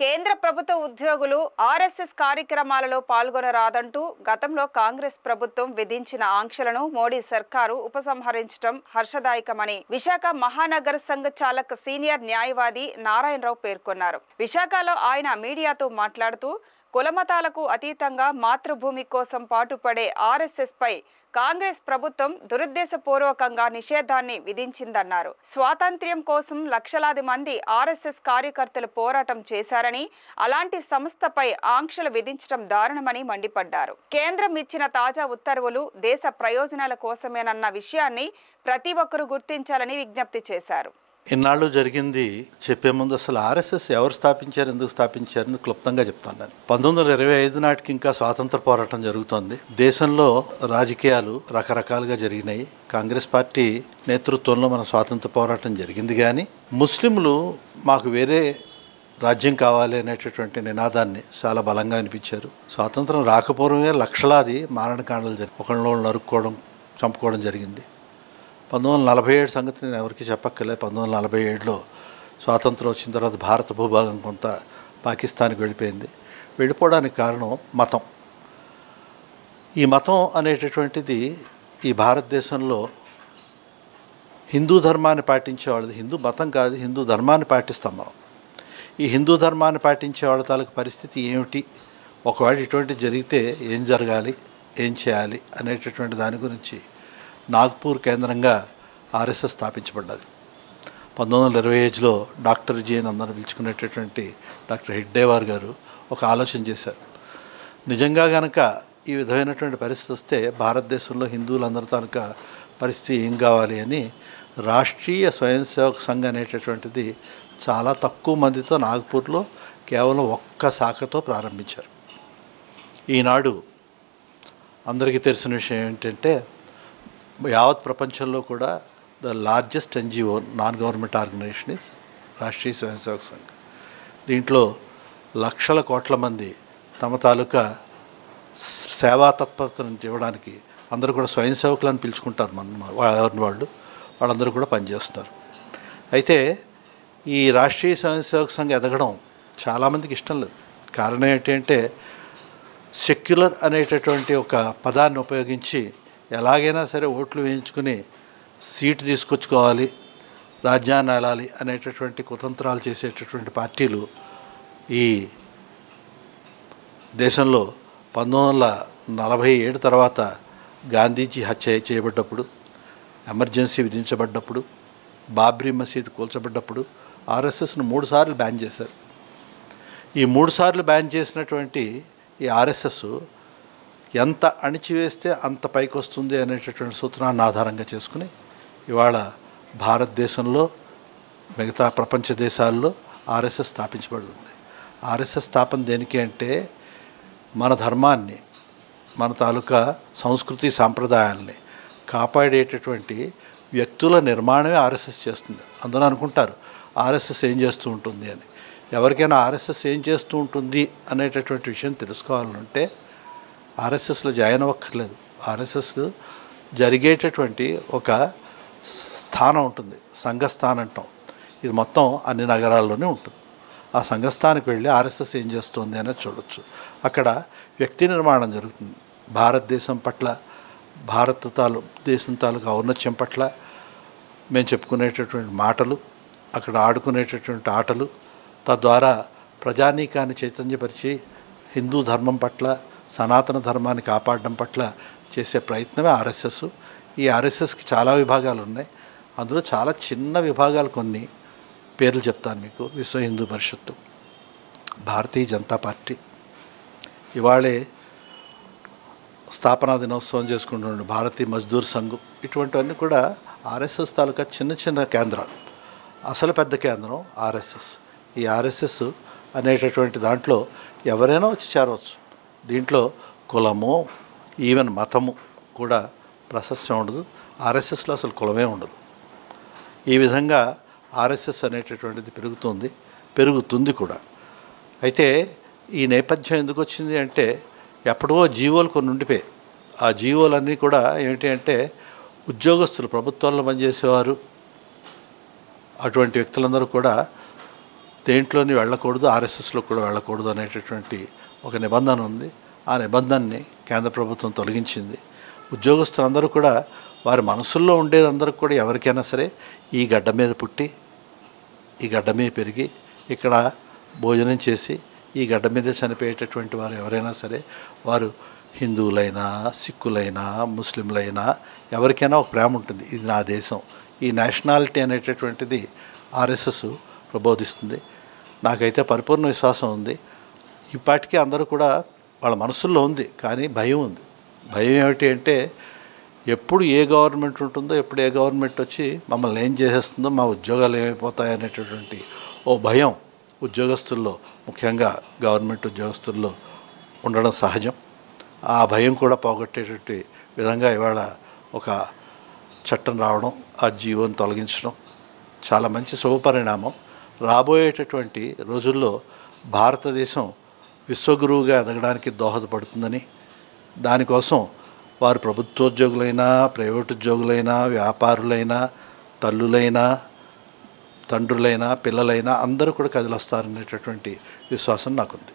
కేంద్ర ప్రభుత్వ ఉద్యోగులు ఆర్ఎస్ఎస్ కార్యక్రమాలలో పాల్గొనరాదంటూ గతంలో కాంగ్రెస్ ప్రభుత్వం విధించిన ఆంక్షలను మోడీ సర్కారు ఉపసంహరించడం హర్షదాయకమని విశాఖ మహానగర సంఘ చాలక్ సీనియర్ న్యాయవాది నారాయణరావు పేర్కొన్నారు. విశాఖలో ఆయన మీడియాతో మాట్లాడుతూ కులమతాలకు అతీతంగా మాతృభూమి కోసం పాటుపడే ఆర్ఎస్ఎస్ పై కాంగ్రెస్ ప్రభుత్వం దురుద్దేశపూర్వకంగా నిషేధాన్ని విధించిందన్నారు. స్వాతంత్ర్యం కోసం లక్షలాది మంది ఆర్ఎస్ఎస్ కార్యకర్తలు పోరాటం చేశారని, అలాంటి సంస్థపై ఆంక్షలు విధించడం దారుణమని మండిపడ్డారు. కేంద్రం ఇచ్చిన తాజా ఉత్తర్వులు దేశ ప్రయోజనాల కోసమేనన్న విషయాన్ని ప్రతి ఒక్కరూ గుర్తించాలని విజ్ఞప్తి చేశారు. ఇన్నాళ్ళు జరిగింది చెప్పే ముందు అసలు ఆర్ఎస్ఎస్ ఎవరు స్థాపించారు, ఎందుకు స్థాపించారని క్లుప్తంగా చెప్తాను. నేను 1925 నాటికి ఇంకా స్వాతంత్ర పోరాటం జరుగుతోంది. దేశంలో రాజకీయాలు రకరకాలుగా జరిగినాయి. కాంగ్రెస్ పార్టీ నేతృత్వంలో మన స్వాతంత్ర పోరాటం జరిగింది. కానీ ముస్లింలు మాకు వేరే రాజ్యం కావాలి అనేటటువంటి నినాదాన్ని చాలా బలంగా వినిపించారు. స్వాతంత్రం రాకపోవడమే లక్షలాది మారణకాండలు జరిగి ఒకళ్ళు నరుక్కోవడం, చంపుకోవడం జరిగింది. 1947 సంగతి నేను ఎవరికి చెప్పక్కర్లేదు. 1947లో స్వాతంత్రం వచ్చిన తర్వాత భారత భూభాగం కొంత పాకిస్తాన్కి వెళ్ళిపోయింది. వెళ్ళిపోవడానికి కారణం మతం. ఈ మతం అనేటటువంటిది ఈ భారతదేశంలో హిందూ ధర్మాన్ని పాటించేవాళ్ళది. హిందూ మతం కాదు, హిందూ ధర్మాన్ని పాటిస్తాం మనం. ఈ హిందూ ధర్మాన్ని పాటించే వాళ్ళ తాలూకు పరిస్థితి ఏమిటి, ఒకవేళ ఇటువంటి జరిగితే ఏం జరగాలి, ఏం చేయాలి అనేటటువంటి దాని గురించి నాగ్పూర్ కేంద్రంగా ఆర్ఎస్ఎస్ స్థాపించబడ్డది. 1925లో డాక్టర్ జీ అని అందరూ పిలుచుకునేటటువంటి డాక్టర్ హెడ్డేవార్ గారు ఒక ఆలోచన చేశారు. నిజంగా కనుక ఈ విధమైనటువంటి పరిస్థితి వస్తే భారతదేశంలో హిందువులందరూ తనక పరిస్థితి ఏం కావాలి అని రాష్ట్రీయ స్వయం సేవక్ సంఘ్ అనేటటువంటిది చాలా తక్కువ మందితో నాగ్పూర్లో కేవలం ఒక్క శాఖతో ప్రారంభించారు. ఈనాడు అందరికీ తెలిసిన విషయం ఏంటంటే యావత్ ప్రపంచంలో కూడా the largest NGO non government organisation is Rashtriya Swayam Sevak Sangh. దీంట్లో లక్షల కోట్ల మంది తమ తాలూకా సేవా తత్పరతను ఇవ్వడానికి అందరూ కూడా స్వయం సేవకులను పిలుచుకుంటారు. వాళ్ళందరూ కూడా పనిచేస్తున్నారు. అయితే ఈ రాష్ట్రీయ స్వయం సేవక్ సంఘ్ ఎదగడం చాలామందికి ఇష్టం లేదు. కారణం ఏంటంటే సెక్యులర్ అనేటటువంటి ఒక పదాన్ని ఉపయోగించి ఎలాగైనా సరే ఓట్లు వేయించుకుని సీటు తీసుకొచ్చుకోవాలి, రాజ్యాన్ని ఏలాలి అనేటటువంటి కుతంత్రాలు చేసేటటువంటి పార్టీలు ఈ దేశంలో 1947 తర్వాత గాంధీజీ హత్య చేయబడ్డప్పుడు, ఎమర్జెన్సీ విధించబడ్డప్పుడు, బాబ్రీ మసీద్ కూల్చబడ్డప్పుడు ఆర్ఎస్ఎస్ను 3 సార్లు బ్యాన్ చేశారు. ఈ 3 సార్లు బ్యాన్ చేసినటువంటి ఈ ఆర్ఎస్ఎస్ ఎంత అణిచివేస్తే అంత పైకి వస్తుంది అనేటటువంటి సూత్రాన్ని ఆధారంగా చేసుకుని ఇవాళ భారతదేశంలో మిగతా ప్రపంచ దేశాల్లో ఆర్ఎస్ఎస్ స్థాపించబడి ఉంది. ఆర్ఎస్ఎస్ స్థాపన దేనికి అంటే మన ధర్మాన్ని, మన తాలూకా సంస్కృతి సాంప్రదాయాల్ని కాపాడేటటువంటి వ్యక్తుల నిర్మాణమే ఆర్ఎస్ఎస్ చేస్తుంది. అందరూ అనుకుంటారు ఆర్ఎస్ఎస్ ఏం చేస్తూ ఉంటుంది అని. ఎవరికైనా ఆర్ఎస్ఎస్ ఏం చేస్తూ ఉంటుంది అనేటటువంటి విషయం తెలుసుకోవాలంటే ఆర్ఎస్ఎస్లో జాయిన్ అవ్వక్కర్లేదు. ఆర్ఎస్ఎస్ జరిగేటటువంటి ఒక స్థానం ఉంటుంది, సంఘస్థానం అంటాం. ఇది మొత్తం అన్ని నగరాల్లోనే ఉంటుంది. ఆ సంఘస్థానికి వెళ్ళి ఆర్ఎస్ఎస్ ఏం చేస్తుంది అనేది చూడొచ్చు. అక్కడ వ్యక్తి నిర్మాణం జరుగుతుంది. భారతదేశం పట్ల, దేశం తాలూకు ఔన్నత్యం పట్ల మేము చెప్పుకునేటటువంటి మాటలు, అక్కడ ఆడుకునేటటువంటి ఆటలు, తద్వారా ప్రజానీకాన్ని చైతన్యపరిచి హిందూ ధర్మం పట్ల, సనాతన ధర్మాన్ని కాపాడడం పట్ల చేసే ప్రయత్నమే ఆర్ఎస్ఎస్. ఈ ఆర్ఎస్ఎస్కి చాలా విభాగాలు ఉన్నాయి. అందులో చాలా చిన్న విభాగాలు కొన్ని పేర్లు చెప్తాను మీకు. విశ్వ హిందూ పరిషత్తు, భారతీయ జనతా పార్టీ, ఇవాళే స్థాపనా దినోత్సవం చేసుకుంటున్న భారతీయ మజ్దూర్ సంఘ్, ఇటువంటివన్నీ కూడా ఆర్ఎస్ఎస్ తాలూకా చిన్న చిన్న కేంద్రాలు. అసలు పెద్ద కేంద్రం ఆర్ఎస్ఎస్. ఈ ఆర్ఎస్ఎస్ అనేటటువంటి దాంట్లో ఎవరైనా వచ్చి చేరవచ్చు. దీంట్లో కులము, ఈవెన్ మతము కూడా ప్రశస్తం ఉండదు. ఆర్ఎస్ఎస్లో అసలు కులమే ఉండదు. ఈ విధంగా ఆర్ఎస్ఎస్ అనేటటువంటిది పెరుగుతుంది కూడా. అయితే ఈ నేపథ్యం ఎందుకు వచ్చింది అంటే ఎప్పుడో జీవోలు కొన్ని ఉండిపోయాయి. ఆ జీవోలన్నీ కూడా ఏమిటి అంటే ఉద్యోగస్తులు, ప్రభుత్వంలో పనిచేసేవారు, అటువంటి వ్యక్తులందరూ కూడా దేంట్లోని వెళ్ళకూడదు, ఆర్ఎస్ఎస్లో కూడా వెళ్ళకూడదు అనేటటువంటి ఒక నిబంధన ఉంది. ఆ నిబంధనని కేంద్ర ప్రభుత్వం తొలగించింది. ఉద్యోగస్తులందరూ కూడా వారి మనసుల్లో ఉండేదందరూ కూడా ఎవరికైనా సరే ఈ గడ్డ మీద పుట్టి, ఈ గడ్డ మీద పెరిగి, ఇక్కడ భోజనం చేసి ఈ గడ్డ మీద చనిపోయేటటువంటి వారు ఎవరైనా సరే, వారు హిందువులైనా, సిక్కులైనా, ముస్లింలైనా ఎవరికైనా ఒక ప్రేమ ఉంటుంది. ఇది నా దేశం, ఈ నేషనాలిటీ అనేటటువంటిది ఆర్ఎస్ఎస్ ప్రబోధిస్తుంది. నాకైతే పరిపూర్ణ విశ్వాసం ఉంది. ఇప్పటికీ అందరూ కూడా వాళ్ళ మనసుల్లో ఉంది, కానీ భయం ఉంది. భయం ఏమిటి అంటే, ఎప్పుడు ఏ గవర్నమెంట్ ఉంటుందో, ఎప్పుడు ఏ గవర్నమెంట్ వచ్చి మమ్మల్ని ఏం చేసేస్తుందో, మా ఉద్యోగాలు ఏమైపోతాయి అనేటటువంటి ఓ భయం ఉద్యోగస్తుల్లో, ముఖ్యంగా గవర్నమెంట్ ఉద్యోగస్తుల్లో ఉండడం సహజం. ఆ భయం కూడా పోగొట్టేటువంటి విధంగా ఇవాళ ఒక చట్టం రావడం, ఆ జీవోని తొలగించడం చాలా మంచి శుభపరిణామం. రాబోయేటటువంటి రోజుల్లో భారతదేశం విశ్వగురువుగా ఎదగడానికి దోహదపడుతుందని, దానికోసం వారు ప్రభుత్వోద్యోగులైనా, ప్రైవేట్ ఉద్యోగులైనా, వ్యాపారులైనా, తల్లులైనా, తండ్రులైనా, పిల్లలైనా అందరూ కూడా కదిలొస్తారనేటటువంటి విశ్వాసం నాకుంది.